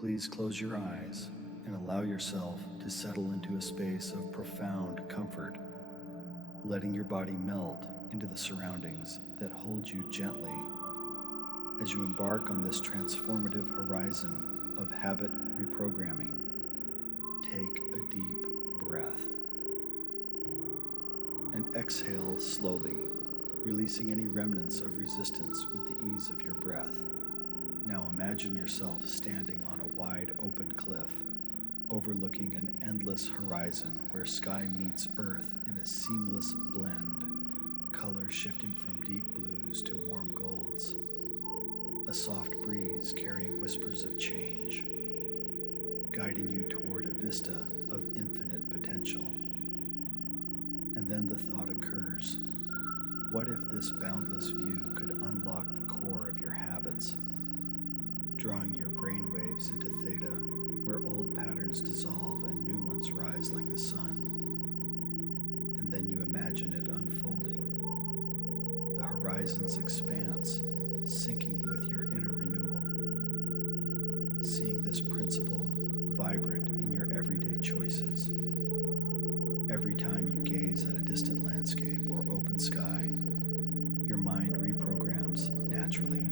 Please close your eyes and allow yourself to settle into a space of profound comfort, letting your body melt into the surroundings that hold you gently as you embark on this transformative horizon of habit reprogramming. Take a deep breath and exhale slowly, releasing any remnants of resistance with the ease of your breath. Now imagine yourself standing on a wide open cliff, overlooking an endless horizon where sky meets earth in a seamless blend, colors shifting from deep blues to warm golds, a soft breeze carrying whispers of change, guiding you toward a vista of infinite potential. And then the thought occurs, what if this boundless view could unlock the core of your habits, drawing your brainwaves into theta, where old patterns dissolve and new ones rise like the sun? And then you imagine it unfolding, the horizon's expanse sinking with your inner renewal, seeing this principle vibrant in your everyday choices. Every time you gaze at a distant landscape or open sky, your mind reprograms naturally,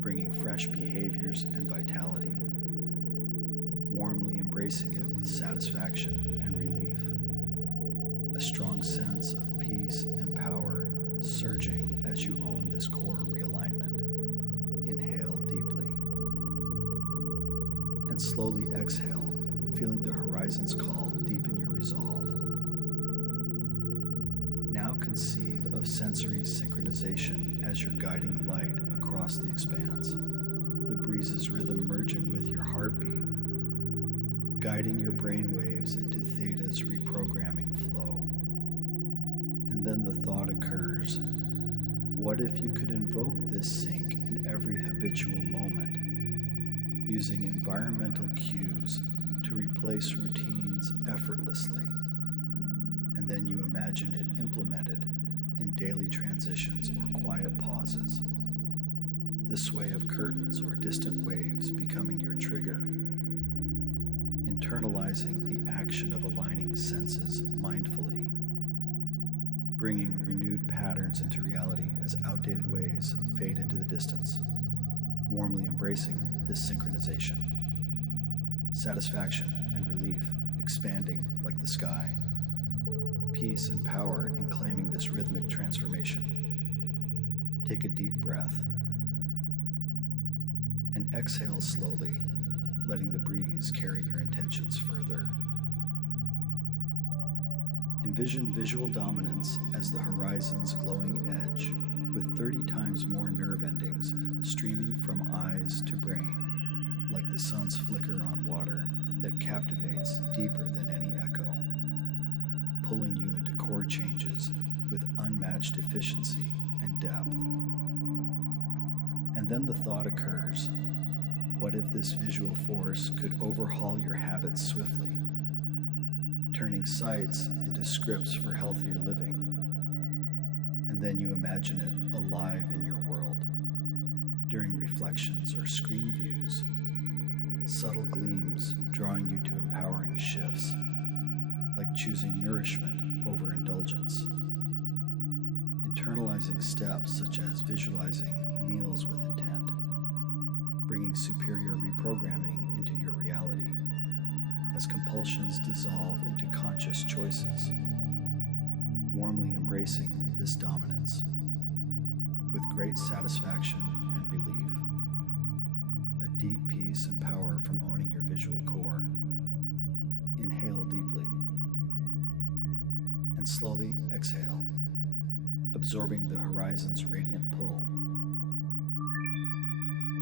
bringing fresh behaviors and vitality, warmly embracing it with satisfaction and relief, a strong sense of peace and power surging as you own this core realignment. Inhale deeply and slowly exhale, feeling the horizon's call deepen your resolve. Now conceive of sensory synchronization as your guiding light across the expanse, the breeze's rhythm merging with your heartbeat, guiding your brainwaves into theta's reprogramming flow. And then the thought occurs, what if you could invoke this sync in every habitual moment, using environmental cues to replace routines effortlessly? And then you imagine it implemented in daily transitions or quiet pauses, the sway of curtains or distant waves becoming your trigger, internalizing the action of aligning senses mindfully, bringing renewed patterns into reality as outdated ways fade into the distance, warmly embracing this synchronization. Satisfaction and relief expanding like the sky, peace and power in claiming this rhythmic transformation. Take a deep breath and exhale slowly, letting the breeze carry your intentions further. Envision visual dominance as the horizon's glowing edge, with 30 times more nerve endings streaming from eyes to brain, like the sun's flicker on water that captivates deeper than any echo, pulling you into core changes with unmatched efficiency and depth. And then the thought occurs, what if this visual force could overhaul your habits swiftly, turning sights into scripts for healthier living? And then you imagine it alive in your world, during reflections or screen views, subtle gleams drawing you to empowering shifts, like choosing nourishment over indulgence, internalizing steps such as visualizing meals with intent, bringing superior reprogramming into your reality as compulsions dissolve into conscious choices, warmly embracing this dominance with great satisfaction and relief, a deep peace and power from owning your visual core. Inhale deeply and slowly exhale, absorbing the horizon's radiant pull.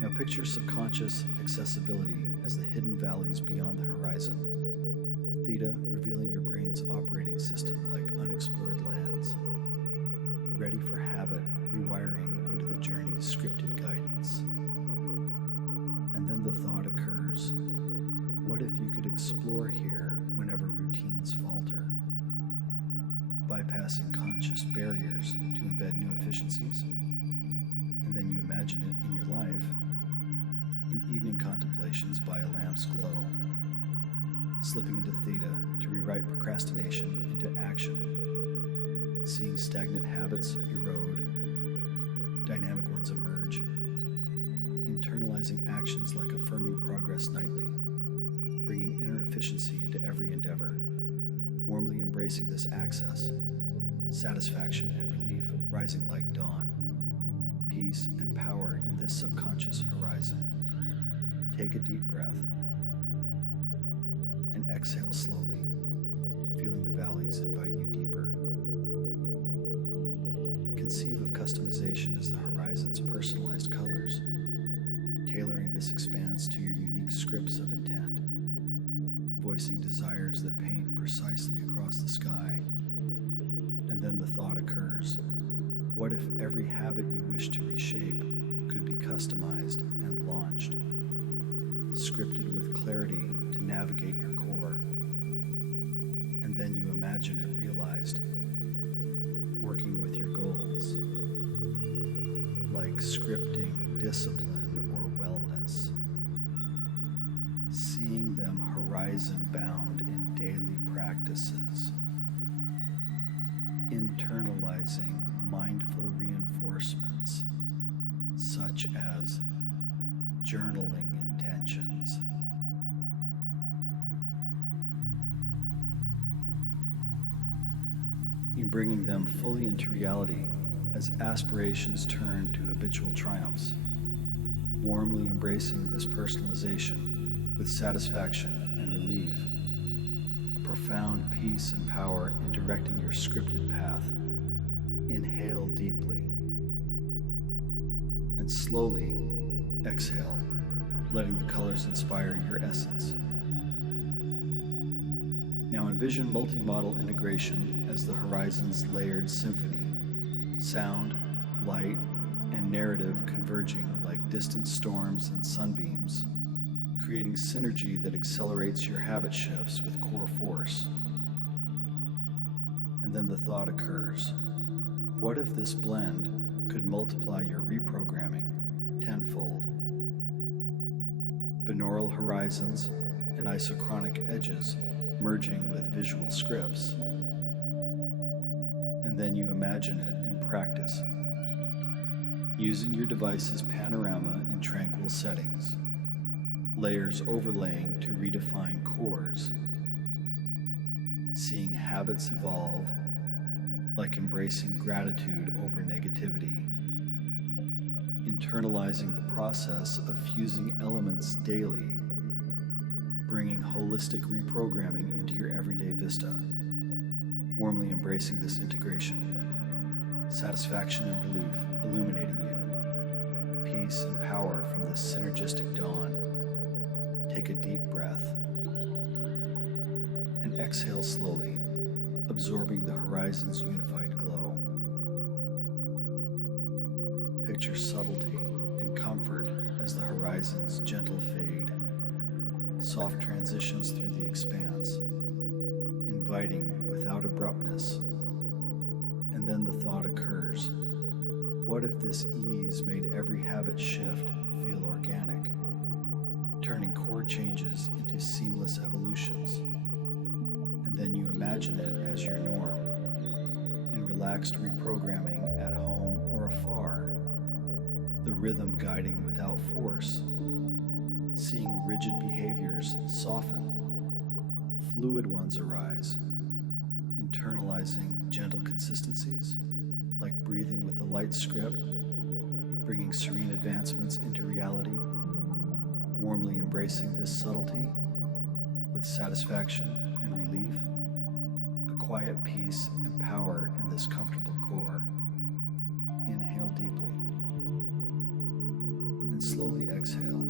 Now picture subconscious accessibility as the hidden valleys beyond the horizon, theta revealing your brain's operating system like unexplored lands, ready for habit rewiring under the journey's scripted guidance. And then the thought occurs, what if you could explore here whenever routines falter, bypassing conscious barriers to embed new efficiencies? And then you imagine it in your life, in evening contemplation, calculations by a lamp's glow, slipping into theta to rewrite procrastination into action, seeing stagnant habits erode, dynamic ones emerge, internalizing actions like affirming progress nightly, bringing inner efficiency into every endeavor, warmly embracing this access, satisfaction and relief rising like dawn, peace and power in this subconscious horizon. Take a deep breath and exhale slowly, feeling the valleys invite you deeper. Conceive of customization as the horizon's personalized colors, tailoring this expanse to your unique scripts of intent, voicing desires that paint precisely across the sky. And then the thought occurs, what if every habit you wish to reshape could be customized and launched, scripted with clarity to navigate your core? And then you imagine it realized, working with your goals, like scripting discipline or wellness, seeing them horizon-bound in daily practices, internalizing mindful reinforcements such as journaling intentions, in bringing them fully into reality as aspirations turn to habitual triumphs, warmly embracing this personalization with satisfaction and relief, a profound peace and power in directing your scripted path. Inhale deeply and slowly exhale, letting the colors inspire your essence. Now envision multi-modal integration as the horizon's layered symphony, sound, light, and narrative converging like distant storms and sunbeams, creating synergy that accelerates your habit shifts with core force. And then the thought occurs, what if this blend could multiply your reprogramming tenfold? Binaural horizons and isochronic edges merging with visual scripts. And then you imagine it in practice, using your device's panorama in tranquil settings, layers overlaying to redefine cores, seeing habits evolve like embracing gratitude over negativity, internalizing the process of fusing elements daily, bringing holistic reprogramming into your everyday vista, warmly embracing this integration, satisfaction and relief illuminating you, peace and power from this synergistic dawn. Take a deep breath and exhale slowly, absorbing the horizon's unified glow. Picture subtlety and comfort as the horizon's gentle fade, soft transitions through the expanse, inviting without abruptness. And then the thought occurs, what if this ease made every habit shift feel organic, turning core changes into seamless evolutions? And then you imagine it as your norm, in relaxed reprogramming at home or afar, the rhythm guiding without force, seeing rigid behaviors soften, fluid ones arise, internalizing gentle consistencies, like breathing with the light script, bringing serene advancements into reality, warmly embracing this subtlety with satisfaction and relief, a quiet peace and power in this comfortable core. Inhale deeply and slowly exhale,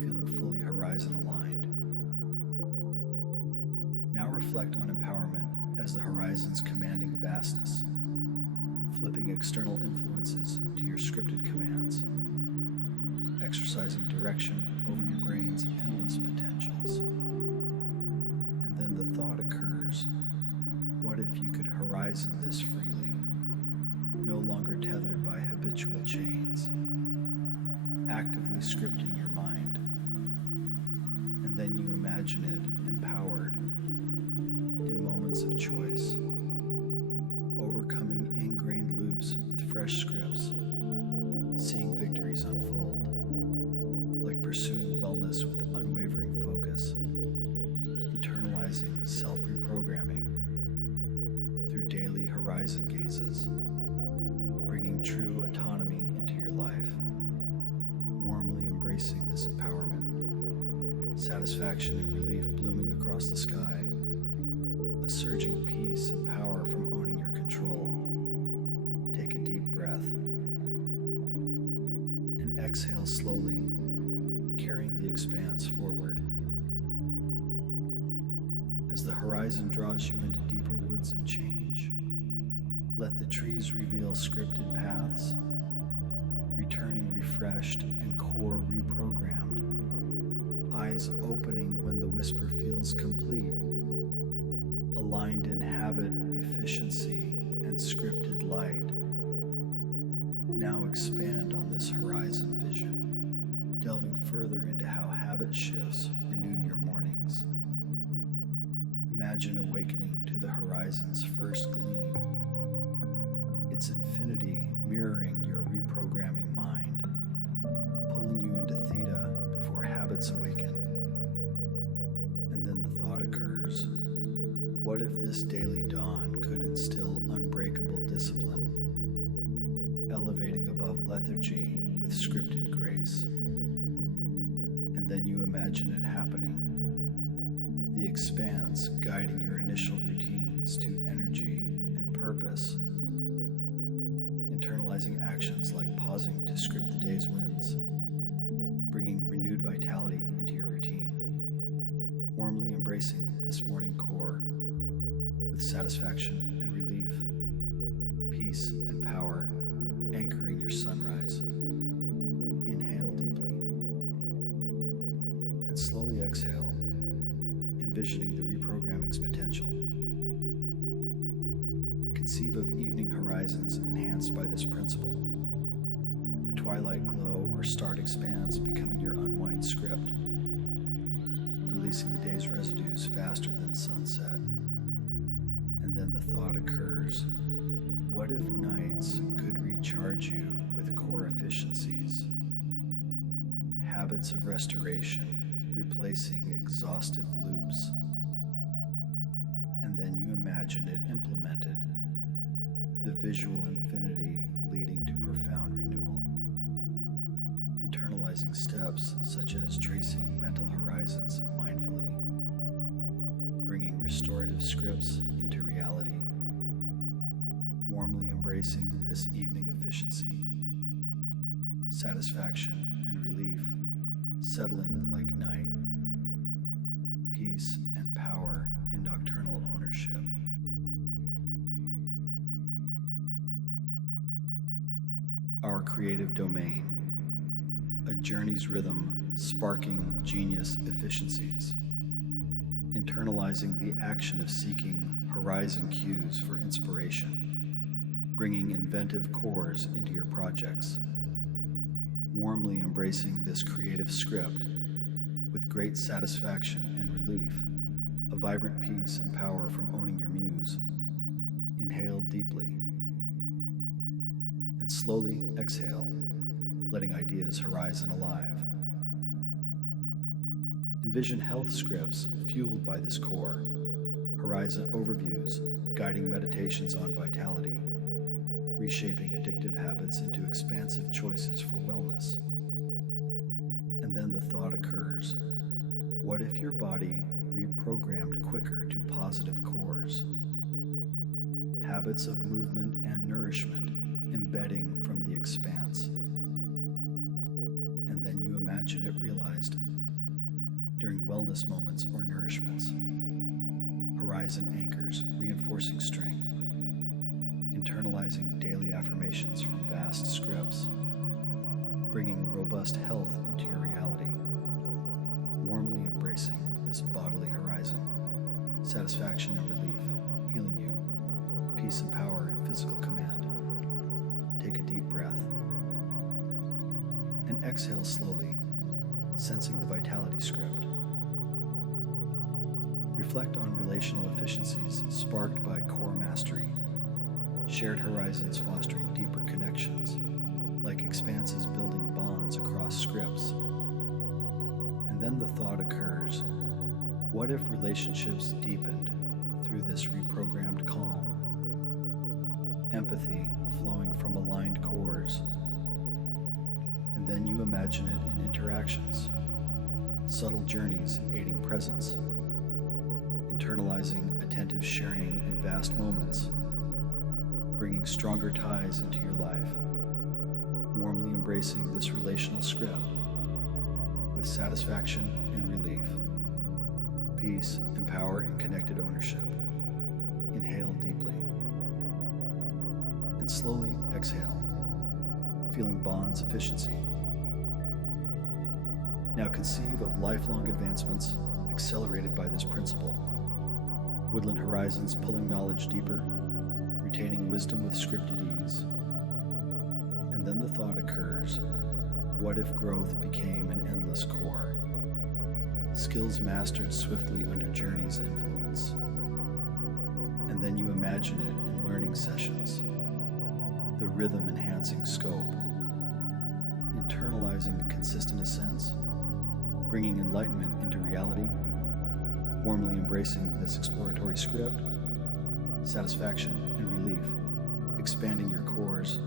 feeling fully horizon aligned. Now reflect on empowerment as the horizon's commanding vastness, flipping external influences to your scripted commands, exercising direction over your brain's endless potentials. And then the thought occurs, what if you could horizon this freely, no longer tethered by habitual chains, actively scripting your mind, and then you imagine it empowered in moments of choice, overcoming ingrained loops with fresh scripts, seeing victories unfold, like pursuing wellness with unwavering focus, internalizing self-reprogramming through daily horizon gazes, bringing true autonomy into your life, warmly embracing this empowerment, satisfaction and relief blooming across the sky, a surging peace and power from owning your control. Take a deep breath and exhale slowly, carrying the expanse forward. As the horizon draws you into deeper woods of change, let the trees reveal scripted paths, returning refreshed and core reprogrammed, eyes opening when the whisper feels complete, aligned in habit, efficiency, and scripted light. Now expand on this horizon vision, delving further into how habit shifts renew your mornings. Imagine awakening to the horizon's first gleam, its infinity mirroring your reprogramming mind, pulling you into theta before habits awaken. And then the thought occurs, what if this daily dawn could instill unbreakable discipline, elevating above lethargy with scripted grace? And then you imagine it happening, the expanse guiding your initial routines to energy and purpose, internalizing actions like pausing to script the day's wins, bringing renewed vitality into your routine, warmly embracing this morning core with satisfaction and relief, peace and power, anchoring your sunrise. Inhale deeply and slowly exhale, envisioning the reprogramming's potential. Conceive of evening horizons enhanced by this principle, the twilight glow or start expanse becoming your unwind script, releasing the day's residues faster than sunset. And then the thought occurs, what if nights could recharge you with core efficiencies, habits of restoration replacing exhaustive loops? And then you imagine it implemented, the visual infinity leading to profound renewal, internalizing steps such as tracing mental horizons mindfully, bringing restorative scripts into reality, warmly embracing this evening efficiency, satisfaction and relief settling like night, peace and power in nocturnal ownership. Our creative domain, a journey's rhythm sparking genius efficiencies, internalizing the action of seeking horizon cues for inspiration, bringing inventive cores into your projects, warmly embracing this creative script with great satisfaction and relief, a vibrant peace and power from owning your muse. Inhale deeply and slowly exhale, letting ideas horizon alive. Envision health scripts fueled by this core, horizon overviews guiding meditations on vitality, reshaping addictive habits into expansive choices for wellness. And then the thought occurs, what if your body reprogrammed quicker to positive cores, habits of movement and nourishment embedding from the expanse? And then you imagine it realized during wellness moments or nourishments, horizon anchors reinforcing strength, internalizing daily affirmations from vast scripts, bringing robust health into your reality, warmly embracing this bodily horizon, satisfaction and relief, healing you, peace and power in physical command. Take a deep breath and exhale slowly, sensing the vitality script, Reflect on relational efficiencies sparked by core mastery, shared horizons fostering deeper connections, like expanses building bonds across scripts. And then the thought occurs, what if relationships deepened through this reprogrammed calm? Empathy flowing from aligned cores. And then you imagine it in interactions, subtle journeys aiding presence, internalizing attentive sharing in vast moments, bringing stronger ties into your life, warmly embracing this relational script with satisfaction and relief, peace and power and connected ownership. Inhale deeply and slowly exhale, feeling bonds efficiency. Now conceive of lifelong advancements accelerated by this principle. Woodland horizons pulling knowledge deeper, retaining wisdom with scripted ease. And then the thought occurs, what if growth became an endless core? Skills mastered swiftly under journey's influence. And then you imagine it in learning sessions, the rhythm enhancing scope, internalizing consistent ascents, bringing enlightenment into reality, warmly embracing this exploratory script, satisfaction and relief, expanding your cores,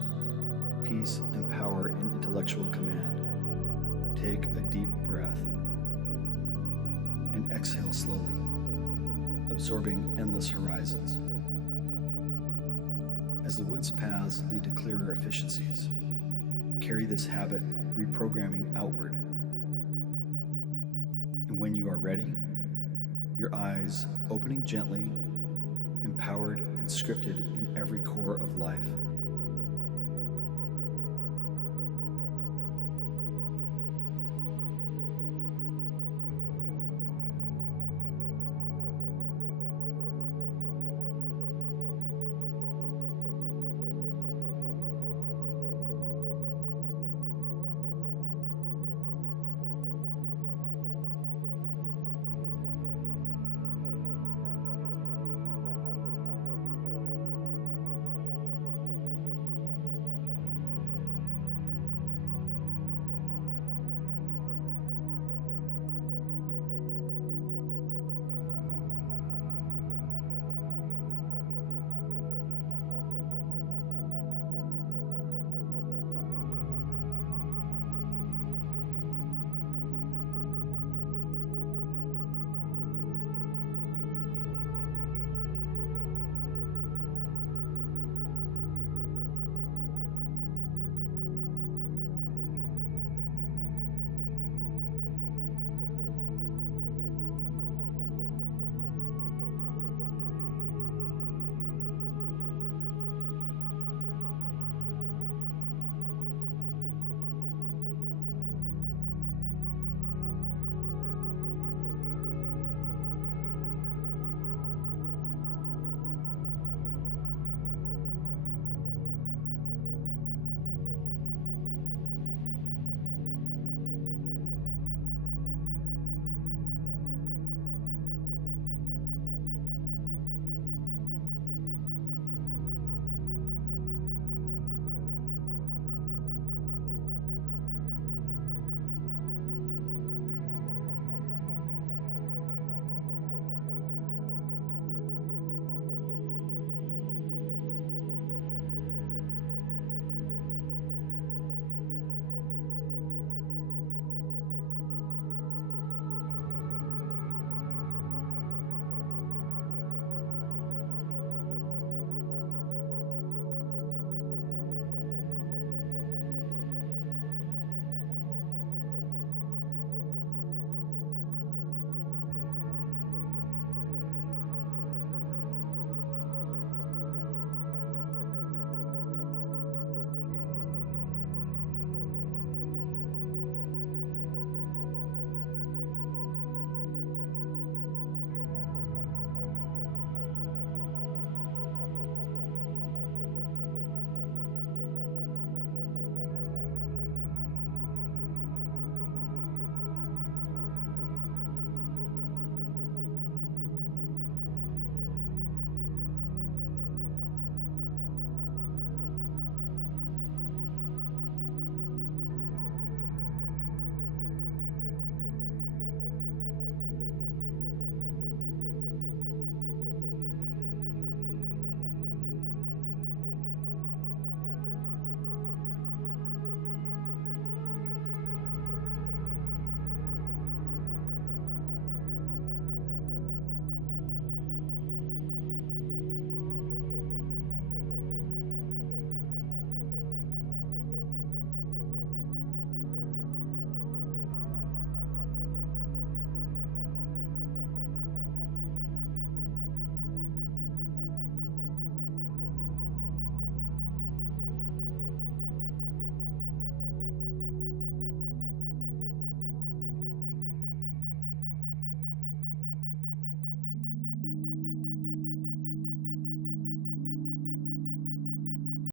peace and power in intellectual command. Take a deep breath and exhale slowly, absorbing endless horizons. As the wood's paths lead to clearer efficiencies, carry this habit reprogramming outward. And when you are ready, your eyes opening gently, empowered and scripted in every core of life.